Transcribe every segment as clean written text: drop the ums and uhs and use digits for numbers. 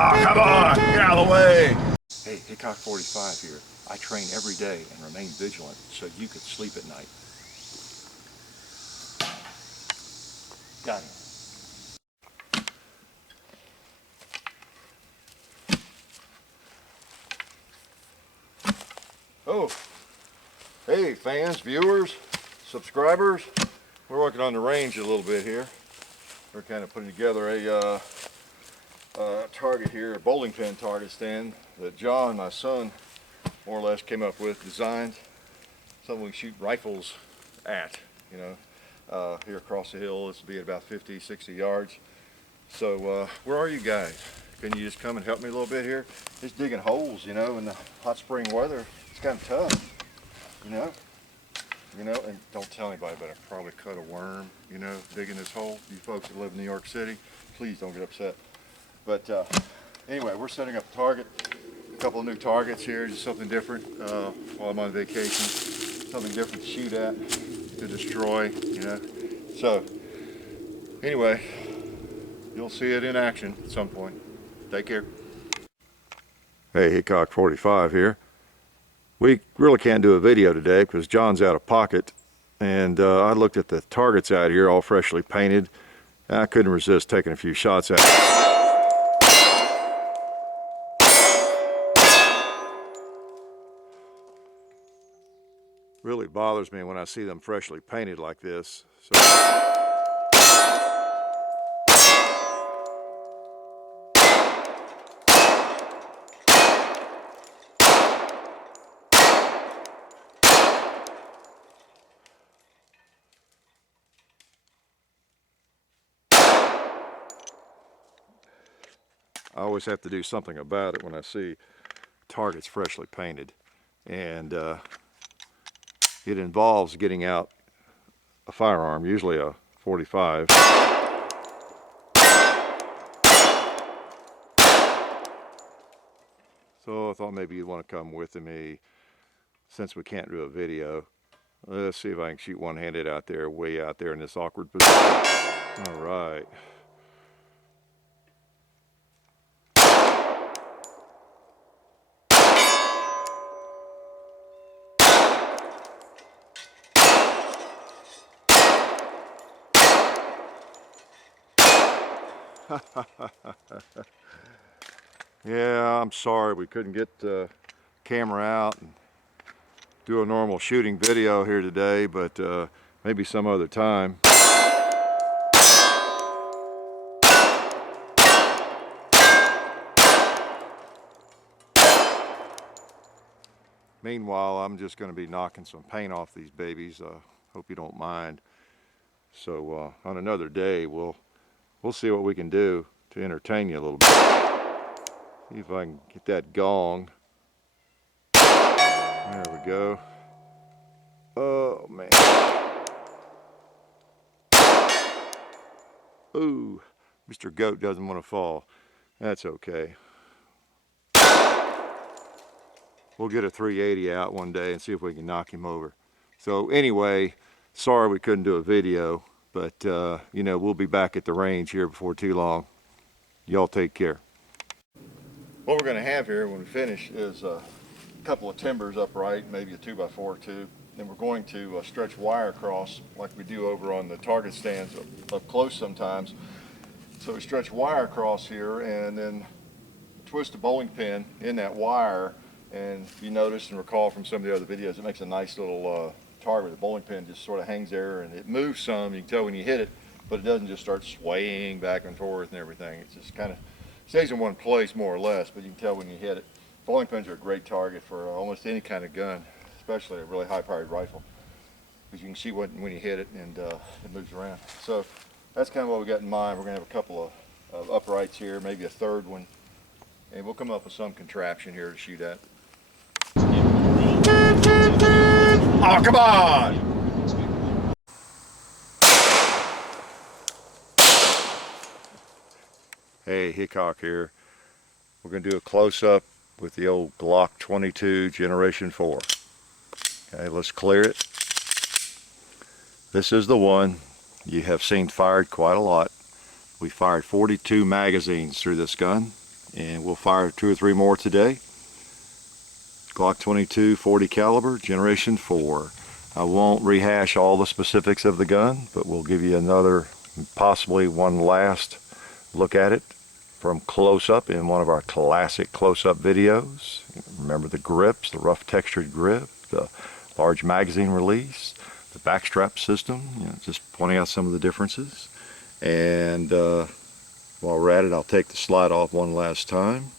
Oh, come on! Get out of the way! Hey, Hickok 45 here. I train every day and remain vigilant so you could sleep at night. Got him. Oh, hey fans, viewers, subscribers. We're working on the range a little bit here. We're kind of putting together a target here, a bowling pin target stand that John, my son, more or less came up with, designed. Something we can shoot rifles at, you know. Here across the hill, this will be at about 50, 60 yards. So where are you guys? Can you just come and help me a little bit here? Just digging holes, you know, in the hot spring weather. It's kind of tough, you know, and don't tell anybody, but I probably cut a worm, you know, digging this hole. You folks that live in New York City, please don't get upset. But anyway, we're setting up a target, a couple of new targets here, just something different while I'm on vacation, something different to shoot at, to destroy, you know. So anyway, you'll see it in action at some point. Take care. Hey, Hickok 45 here. We really can't do a video today because John's out of pocket, and I looked at the targets out here all freshly painted. I couldn't resist taking a few shots at it. Really bothers me when I see them freshly painted like this. So I always have to do something about it when I see targets freshly painted, and it involves getting out a firearm, usually a 45. So I thought maybe you'd want to come with me since we can't do a video. Let's see if I can shoot one-handed out there, way out there in this awkward position. All right. Yeah, I'm sorry we couldn't get the camera out and do a normal shooting video here today, but maybe some other time. Meanwhile, I'm just going to be knocking some paint off these babies. Hope you don't mind. So on another day, we'll see what we can do to entertain you a little bit. See if I can get that gong. There we go. Oh man. Ooh, Mr. Goat doesn't want to fall. That's okay. We'll get a 380 out one day and see if we can knock him over. So anyway, sorry we couldn't do a video, but you know, we'll be back at the range here before too long. Y'all take care. What we're going to have here when we finish is a couple of timbers upright, maybe a 2x4 or two. Then we're going to stretch wire across like we do over on the target stands up close sometimes. So we stretch wire across here and then twist a bowling pin in that wire. And if you notice and recall from some of the other videos, it makes a nice little target. The bowling pin just sort of hangs there and it moves some. You can tell when you hit it, but it doesn't just start swaying back and forth and everything. It just kind of stays in one place more or less, but you can tell when you hit it. Bowling pins are a great target for almost any kind of gun, especially a really high-powered rifle, because you can see when you hit it and it moves around. So that's kind of what we got in mind. We're going to have a couple of uprights here, maybe a third one, and we'll come up with some contraption here to shoot at. Oh, come on! Hey, Hickok here. We're going to do a close-up with the old Glock 22 Generation 4. Okay, let's clear it. This is the one you have seen fired quite a lot. We fired 42 magazines through this gun. and we'll fire 2 or 3 more today. Glock 22 40 caliber, Generation 4. I won't rehash all the specifics of the gun, but we'll give you another, possibly one last look at it from close-up in one of our classic close-up videos. Remember the grips, the rough textured grip, the large magazine release, the backstrap system, just pointing out some of the differences. And while we're at it, I'll take the slide off one last time.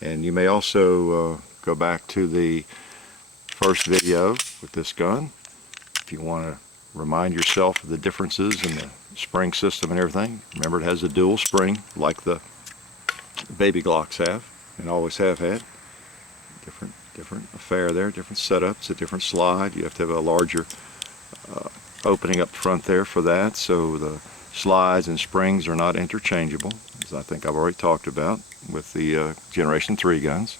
And you may also go back to the first video with this gun if you want to remind yourself of the differences in the spring system and everything. Remember, it has a dual spring like the baby Glocks have and always have had. Different affair there, different setups, a different slide. You have to have a larger opening up front there for that, so the slides and springs are not interchangeable, as I think I've already talked about with the Generation 3 guns.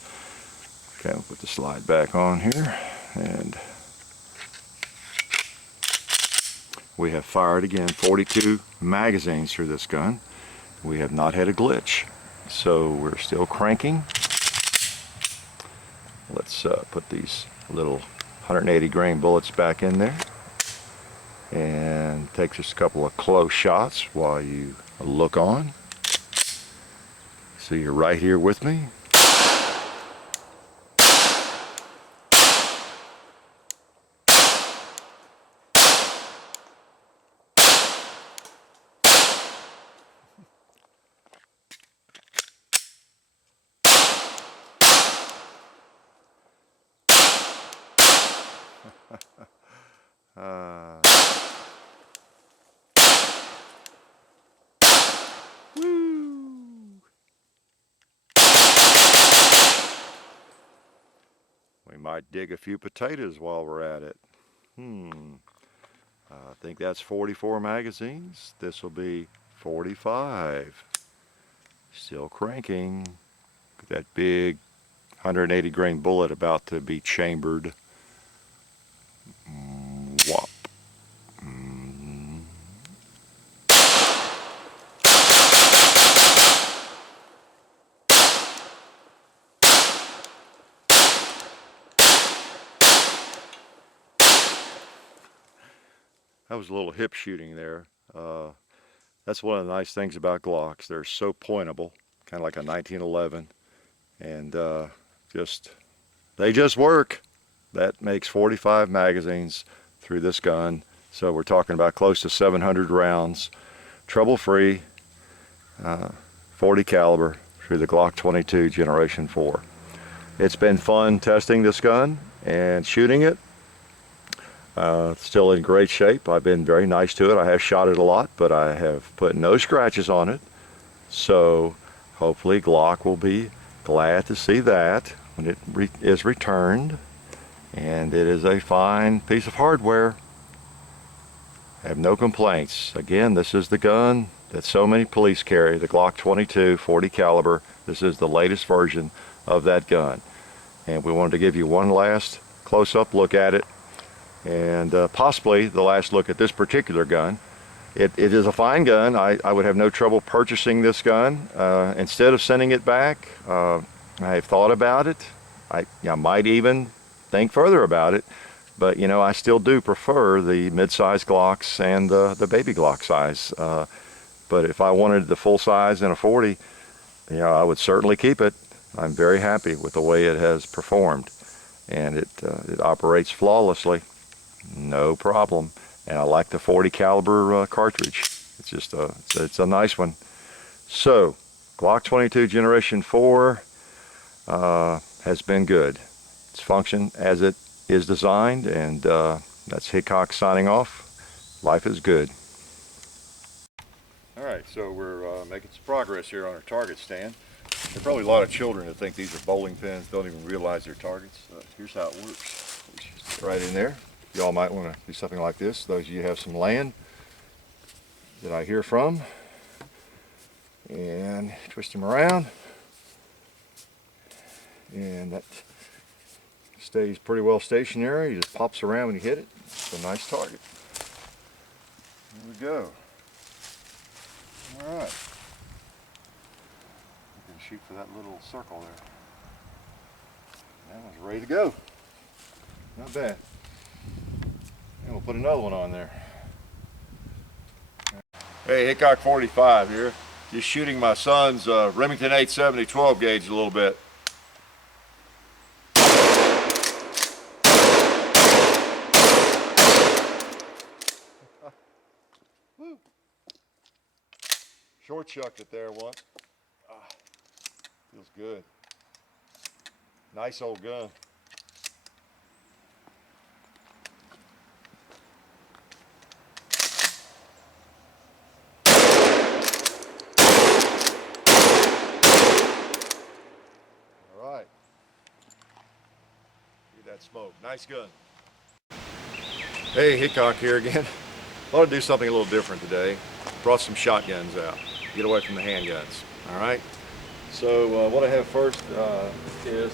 Okay, we'll put the slide back on here, and we have fired again 42 magazines through this gun. We have not had a glitch, so we're still cranking. Let's put these little 180 grain bullets back in there and take just a couple of close shots while you look on. So you're right here with me. We might dig a few potatoes while we're at it. I think that's 44 magazines. This will be 45. Still cranking. That big 180 grain bullet about to be chambered. Whop. That was a little hip shooting there. That's one of the nice things about Glocks. They're so pointable, kind of like a 1911, and they just work. That makes 45 magazines through this gun. So we're talking about close to 700 rounds, trouble-free, 40 caliber through the Glock 22 Generation 4. It's been fun testing this gun and shooting it. Still in great shape. I've been very nice to it. I have shot it a lot, but I have put no scratches on it. So hopefully Glock will be glad to see that when it is returned. And it is a fine piece of hardware. I have no complaints. Again, this is the gun that so many police carry, the Glock 22 40 caliber. This is the latest version of that gun. And we wanted to give you one last close-up look at it, and possibly the last look at this particular gun. It is a fine gun. I would have no trouble purchasing this gun. Instead of sending it back, I've thought about it. I might even think further about it, but I still do prefer the mid-size Glocks and the baby Glock size. But if I wanted the full size and a 40, I would certainly keep it. I'm very happy with the way it has performed, and it operates flawlessly. No problem. And I like the 40 caliber cartridge. It's just it's a nice one. So Glock 22 Generation 4 has been good. It's functioned as it is designed, and that's Hickok signing off. Life is good. Alright, so we're making some progress here on our target stand. There are probably a lot of children that think these are bowling pins, don't even realize they're targets. Here's how it works. Right in there. Y'all might want to do something like this. Those of you who have some land that I hear from. And twist them around. And that stays pretty well stationary. It just pops around when you hit it. It's a nice target. There we go. Alright. You can shoot for that little circle there. That one's ready to go. Not bad. And we'll put another one on there. Hey, Hickok 45 here. Just shooting my son's Remington 870 12 gauge a little bit. Woo. Short chucked it there once. Feels good. Nice old gun. All right. See that smoke. Nice gun. Hey, Hickok here again. Thought I'd do something a little different today. Brought some shotguns out. Get away from the handguns. All right. So what I have first is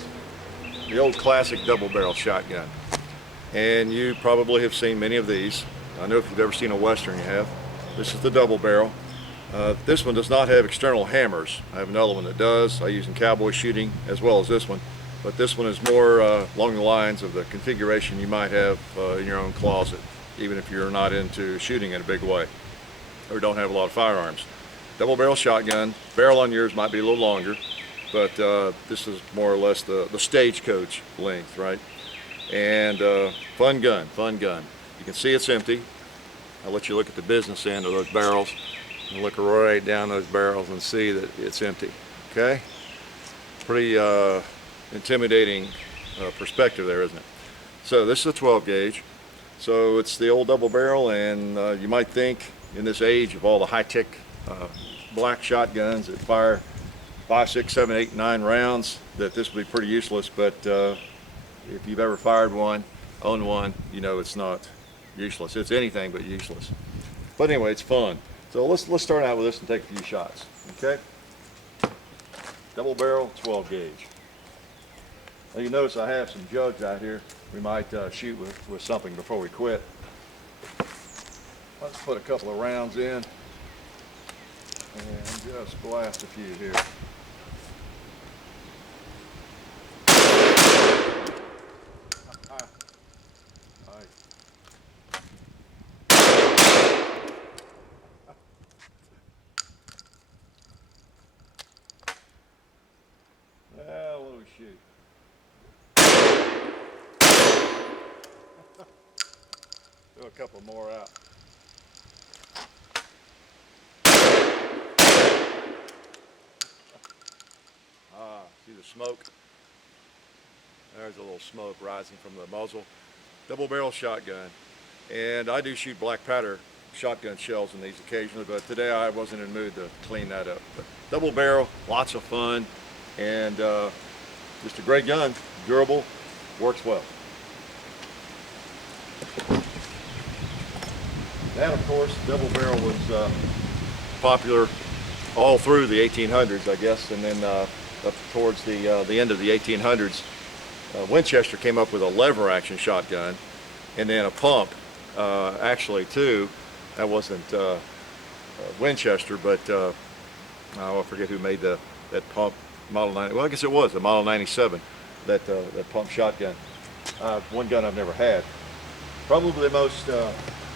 the old classic double barrel shotgun. And you probably have seen many of these. I know if you've ever seen a Western, you have. This is the double barrel. This one does not have external hammers. I have another one that does. I use in cowboy shooting as well as this one. But this one is more along the lines of the configuration you might have in your own closet, even if you're not into shooting in a big way or don't have a lot of firearms. Double barrel shotgun. Barrel on yours might be a little longer, but this is more or less the stagecoach length, right? And fun gun, fun gun. You can see it's empty. I'll let you look at the business end of those barrels and look right down those barrels and see that it's empty, okay? Pretty intimidating perspective there, isn't it? So this is a 12 gauge. So it's the old double barrel, and you might think in this age of all the high-tech black shotguns that fire 5, 6, 7, 8, 9 rounds that this would be pretty useless, but if you've ever fired one, owned one, you know it's not useless. It's anything but useless. But anyway, it's fun. So let's start out with this and take a few shots, okay? Double barrel, 12 gauge. Now you notice I have some jugs out here. We might shoot with something before we quit. Let's put a couple of rounds in and just blast a few here. Well, what do we shoot? Do a couple more out. See the smoke? There's a little smoke rising from the muzzle. Double barrel shotgun. And I do shoot black powder shotgun shells in these occasionally, but today I wasn't in the mood to clean that up. But double barrel, lots of fun, and just a great gun, durable, works well. That, of course, double barrel was popular all through the 1800s, I guess, and then up towards the end of the 1800s, Winchester came up with a lever action shotgun, and then a pump, actually too. That wasn't Winchester, but I forget who made that pump. Model 90. Well, I guess it was the Model 97. That pump shotgun. One gun I've never had. Probably the most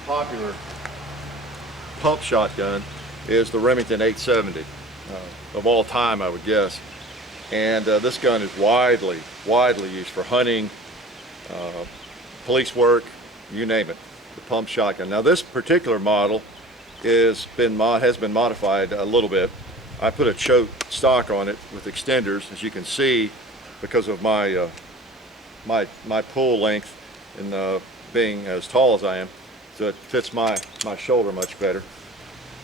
popular pump shotgun is the Remington 870 of all time, I would guess. And this gun is widely used for hunting, police work, you name it. The pump shotgun. Now this particular model has been modified a little bit. I put a choke stock on it with extenders, as you can see, because of my my pull length and being as tall as I am, so it fits my shoulder much better.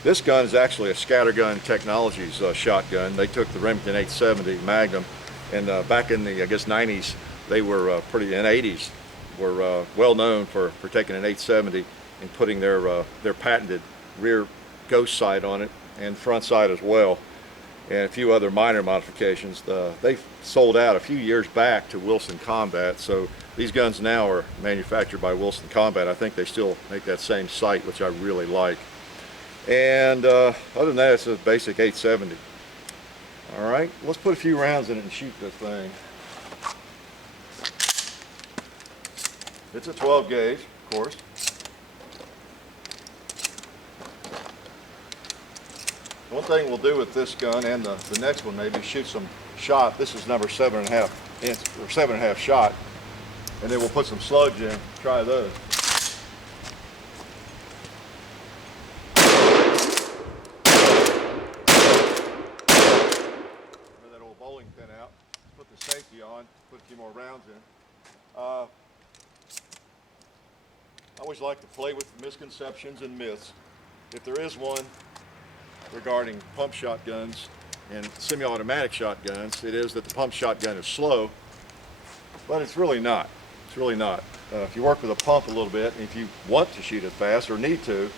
This gun is actually a Scattergun Technologies shotgun. They took the Remington 870 Magnum, and back in the, I guess, 90s, they were and 80s, were well known for taking an 870 and putting their patented rear ghost sight on it and front sight as well, and a few other minor modifications. They sold out a few years back to Wilson Combat, so these guns now are manufactured by Wilson Combat. I think they still make that same sight, which I really like. And other than that, it's a basic 870. All right, let's put a few rounds in it and shoot this thing. It's a 12 gauge, of course. One thing we'll do with this gun and the next one maybe shoot some shot. This is number 7.5 inch or 7.5 shot, and then we'll put some slugs in. Try those. That old bowling pin out. Put the safety on. Put a few more rounds in. I always like to play with misconceptions and myths. If there is one regarding pump shotguns and semi-automatic shotguns, it is that the pump shotgun is slow, but it's really not. It's really not. If you work with a pump a little bit, and if you want to shoot it fast or need to,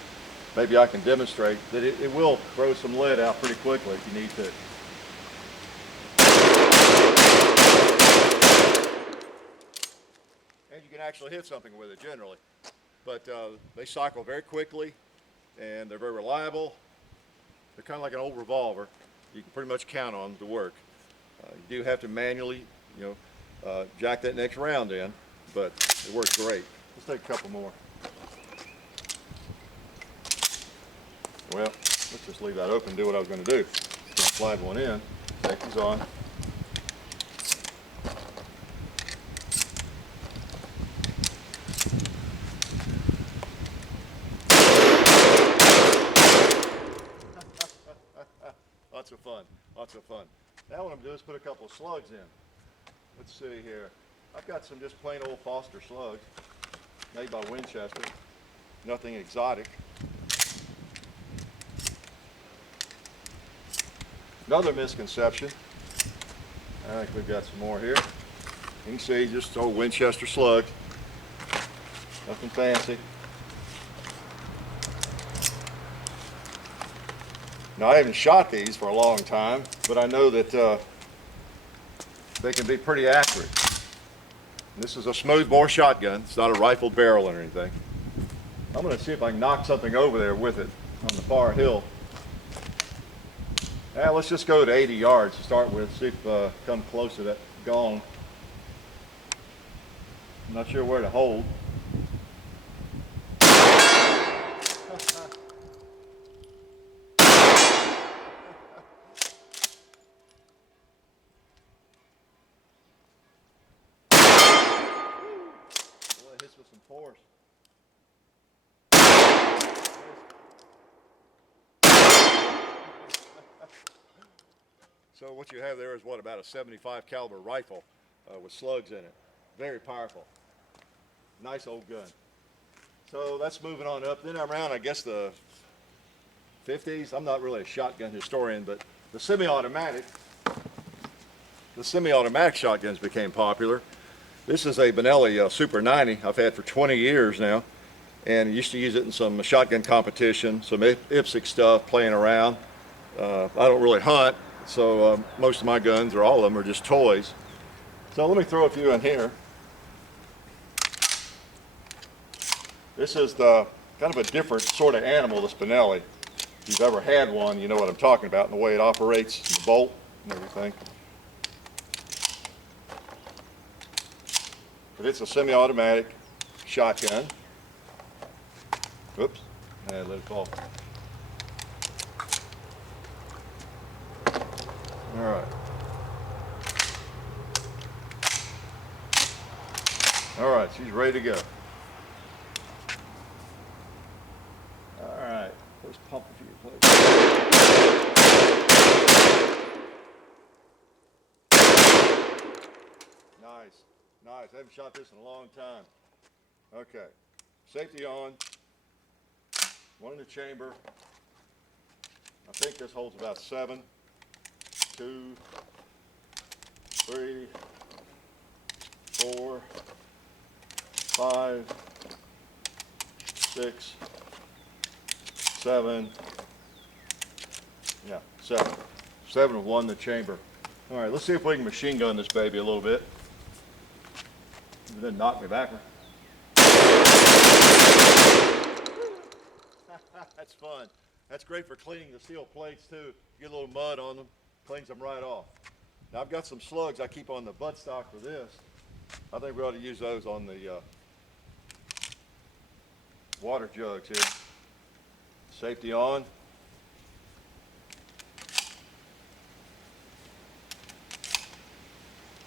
maybe I can demonstrate that it will throw some lead out pretty quickly if you need to. And you can actually hit something with it generally. But they cycle very quickly, and they're very reliable. They're kind of like an old revolver. You can pretty much count on them to work. You do have to manually, jack that next round in, but it works great. Let's take a couple more. Well, let's just leave that open and do what I was going to do. Just slide one in. Safety's on. Lots of fun, lots of fun. Now what I'm doing is put a couple of slugs in. Let's see here. I've got some just plain old Foster slugs made by Winchester. Nothing exotic. Another misconception. I think we've got some more here. You can see just old Winchester slug. Nothing fancy. Now, I haven't shot these for a long time, but I know that they can be pretty accurate. This is a smoothbore shotgun. It's not a rifled barrel or anything. I'm going to see if I can knock something over there with it on the far hill. Now, let's just go to 80 yards to start with, see if come close to that gong. I'm not sure where to hold. Hits with some force. So what you have there is about a 75 caliber rifle with slugs in it. Very powerful. Nice old gun. So that's moving on up. Then around, I guess, the 50s. I'm not really a shotgun historian, but the semi-automatic shotguns became popular. This is a Benelli Super 90 I've had for 20 years now, and I used to use it in some shotgun competition, some IPSC stuff, playing around. I don't really hunt, so most of my guns, or all of them, are just toys. So let me throw a few in here. This is the kind of a different sort of animal, this Benelli. If you've ever had one, you know what I'm talking about, and the way it operates, the bolt and everything. But it's a semi-automatic shotgun. Whoops, I let it fall. All right. All right, she's ready to go. All right, let's pump a few places. Nice. Nice. I haven't shot this in a long time. Okay. Safety on. One in the chamber. I think this holds about 7. 2, 3, 4, 5, 6, 7. Yeah, 7. 7 of 1 in the chamber. All right, let's see if we can machine gun this baby a little bit. It didn't knock me backward. That's fun. That's great for cleaning the steel plates too. Get a little mud on them. Cleans them right off. Now I've got some slugs I keep on the buttstock for this. I think we ought to use those on the water jugs here. Safety on.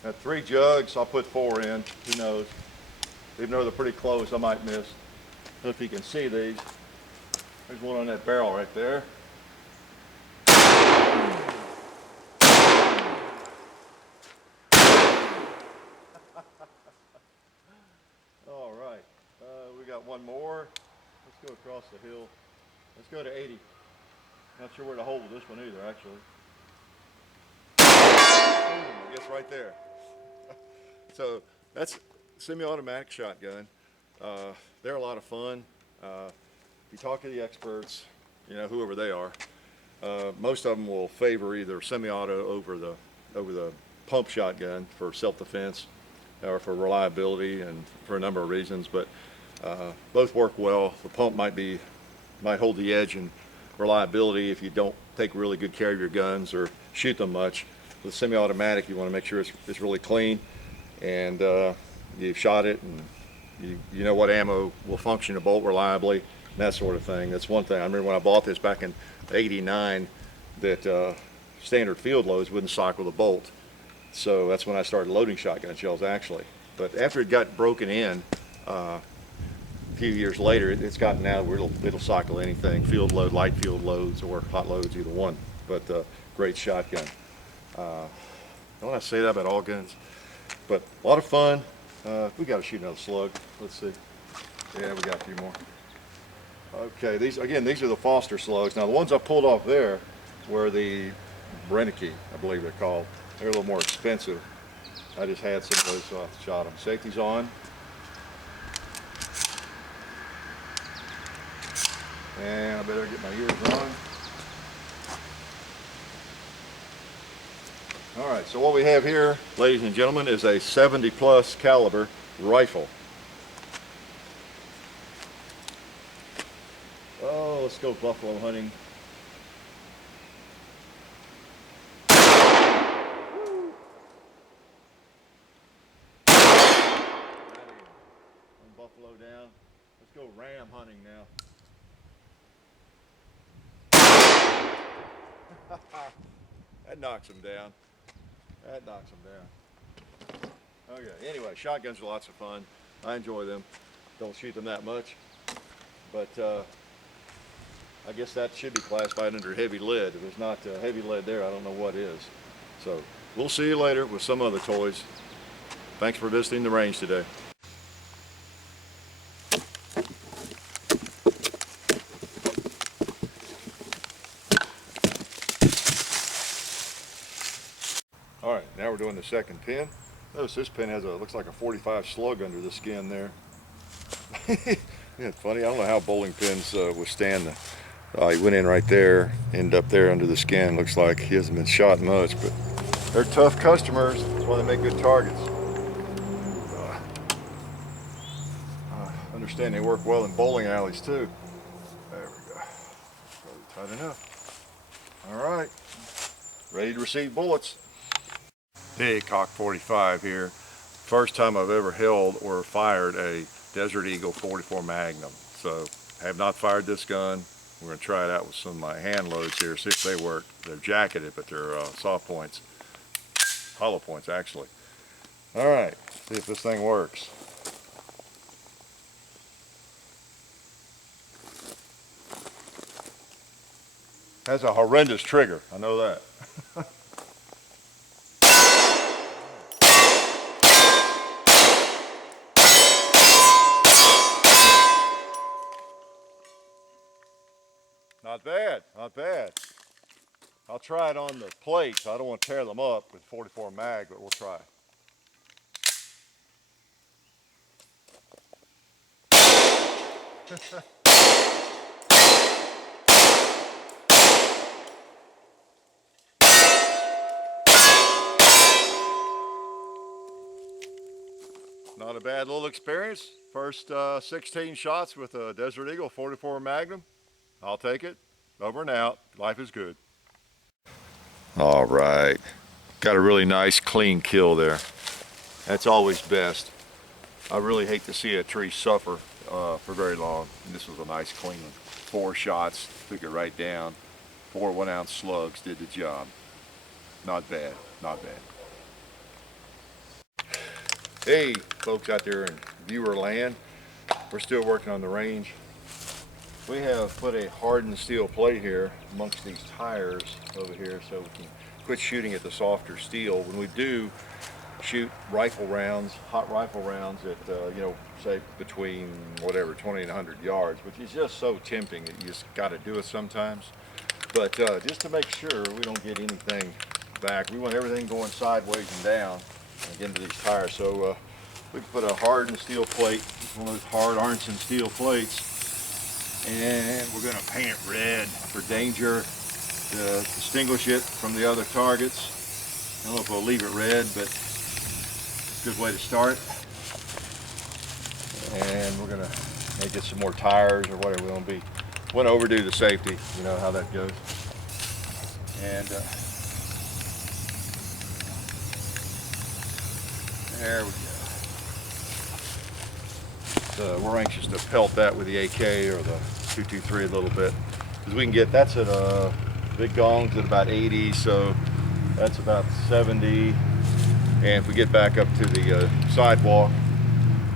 Got 3 jugs, I'll put 4 in, who knows. Even though they're pretty close, I might miss. I don't know if you can see these. There's one on that barrel right there. All right, we got one more. Let's go across the hill. Let's go to 80. Not sure where to hold this one either, actually. I guess right there. So that's semi-automatic shotgun. They're a lot of fun. If you talk to the experts, you know, whoever they are, most of them will favor either semi-auto over the pump shotgun for self-defense or for reliability and for a number of reasons. But both work well. The pump might hold the edge in reliability if you don't take really good care of your guns or shoot them much. With semi-automatic, you want to make sure it's really clean, and you've shot it, and you know what ammo will function a bolt reliably, and that sort of thing. That's one thing. I remember when I bought this back in '89, that standard field loads wouldn't cycle the bolt, so that's when I started loading shotgun shells actually. But after it got broken in, a few years later, it's gotten now where it'll cycle anything, field load, light field loads, or hot loads, either one. But great shotgun. Don't I say that about all guns? But a lot of fun. We got to shoot another slug. Let's see. Yeah, we got a few more. Okay, these are the Foster slugs. Now the ones I pulled off there were the Brennicky, I believe they're called. They're a little more expensive. I just had some of those, so I shot them. Safety's on. And I better get my ears on. All right, so what we have here, ladies and gentlemen, is a 70 plus caliber rifle. Oh, let's go buffalo hunting. One buffalo down. Let's go ram hunting now. That knocks him down. That knocks them down. Okay, anyway, shotguns are lots of fun. I enjoy them. Don't shoot them that much. But I guess that should be classified under heavy lead. If it's not heavy lead there, I don't know what is. So we'll see you later with some other toys. Thanks for visiting the range today. All right, now we're doing the second pin. Notice this pin looks like a 45 slug under the skin there. Yeah, it's funny. I don't know how bowling pins withstand he went in right there, ended up there under the skin. Looks like he hasn't been shot much, but they're tough customers. That's why they make good targets. I understand they work well in bowling alleys too. There we go. Probably tight enough. All right, ready to receive bullets. Hey, Cock 45 here. First time I've ever held or fired a Desert Eagle 44 Magnum. So I have not fired this gun. We're going to try it out with some of my hand loads here, see if they work. They're jacketed, but they're soft points. Hollow points, actually. All right, see if this thing works. Has a horrendous trigger, I know that. Not bad, not bad. I'll try it on the plates. I don't want to tear them up with 44 mag, but we'll try. Not a bad little experience. First 16 shots with a Desert Eagle 44 Magnum. I'll take it. Over and out. Life is good. All right. Got a really nice clean kill there. That's always best. I really hate to see a tree suffer for very long. And this was a nice clean one. 4 shots, took it right down. 4 1-ounce slugs did the job. Not bad, not bad. Hey, folks out there in viewer land, we're still working on the range. We have put a hardened steel plate here amongst these tires over here so we can quit shooting at the softer steel. When we do shoot rifle rounds, hot rifle rounds at, you know, say between whatever, 20 and 100 yards, which is just so tempting that you just got to do it sometimes. But just to make sure we don't get anything back, we want everything going sideways and down and get into these tires. So we put a hardened steel plate, one of those hard Arnson steel plates, and we're going to paint it red for danger to distinguish it from the other targets. I don't know if we'll leave it red, but it's a good way to start. And we're going to get some more tires or whatever. We want to overdo the safety, you know how that goes. And there we go. So we're anxious to pelt that with the AK or the 223 a little bit, because we can get, that's at big gongs at about 80, so that's about 70. And if we get back up to the sidewalk,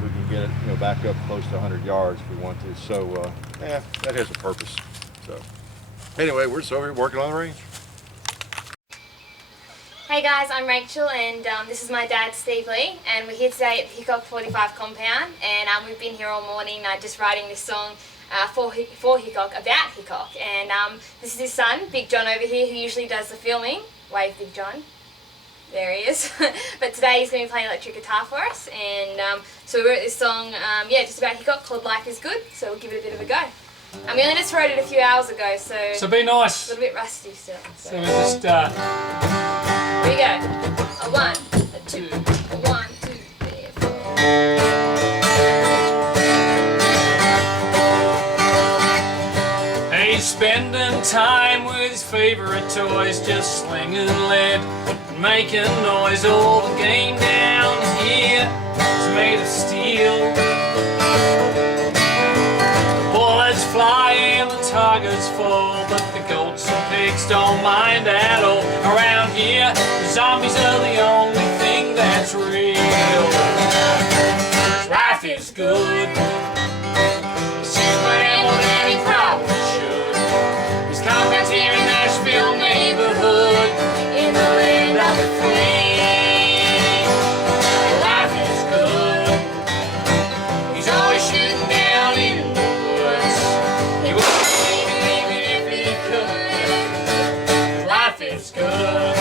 we can get it, you know, back up close to 100 yards if we want to. So yeah, that has a purpose. So anyway, we're just over here working on the range. Hey guys, I'm Rachel and this is my dad Steve Lee, and we're here today at the Hickok 45 compound, and we've been here all morning just writing this song for Hickok, about Hickok, and this is his son, Big John over here, who usually does the filming. Wave, Big John. There he is. But today he's going to be playing electric guitar for us, and so we wrote this song, yeah, just about Hickok, called Life is Good, so we'll give it a bit of a go. We only just wrote it a few hours ago, so be nice. A little bit rusty still. So we'll just here we go. A 1, a 2, a 1, 2, 3, 4. He's spending time with his favorite toys, just slinging lead and making noise. All the game down here is made of steel. Bullets fly and the targets fall, but the goats and pigs don't mind at all. Around here, the zombies are the only thing that's real. Life is good. She's playing more than he probably should. His compound's here in Nashville neighborhood, in the land of the free. Life is good. He's always shooting down in the woods. He wouldn't leave it if he could. Life is good.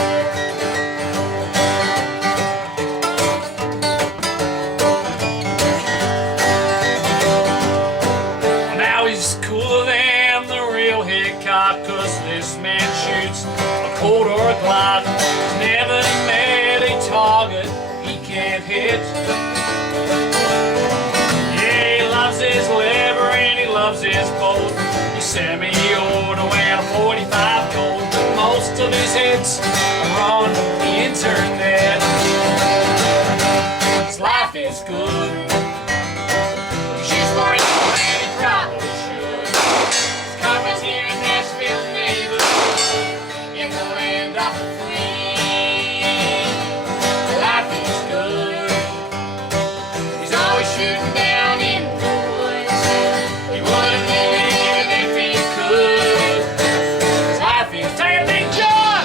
Now he's cooler than the real Hickok, 'cause this man shoots a Colt or a Glock. He's never met a target he can't hit. Yeah, he loves his liver and he loves his boat. He sent me order when a 45 Colt, but most of his hits are on the internet. His life is good. She's more than he probably should. His compound's here in Nashville neighborhood, in the land of the free. Life is good. He's always shooting down in the woods. He wouldn't leave it even if he could. His life is damn Big John.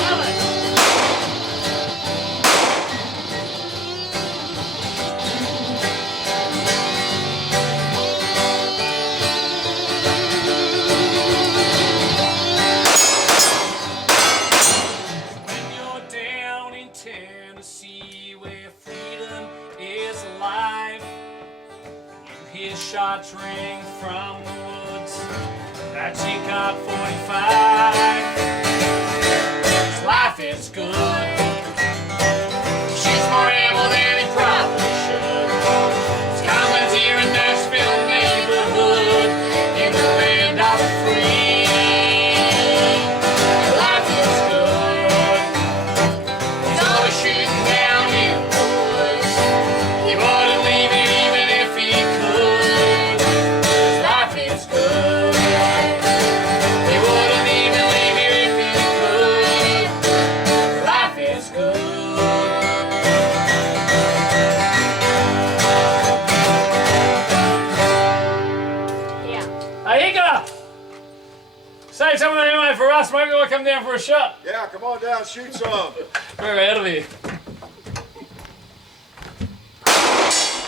Love it. When you're down in Tennessee, where freedom is alive, you hear shots ring from the woods. That's Hickok 45. His life is good. She's more able than he probably should. Hey, Hiccup! Save some of the ammo for us, maybe we'll come down for a shot. Yeah, come on down, shoot some. We're out of here.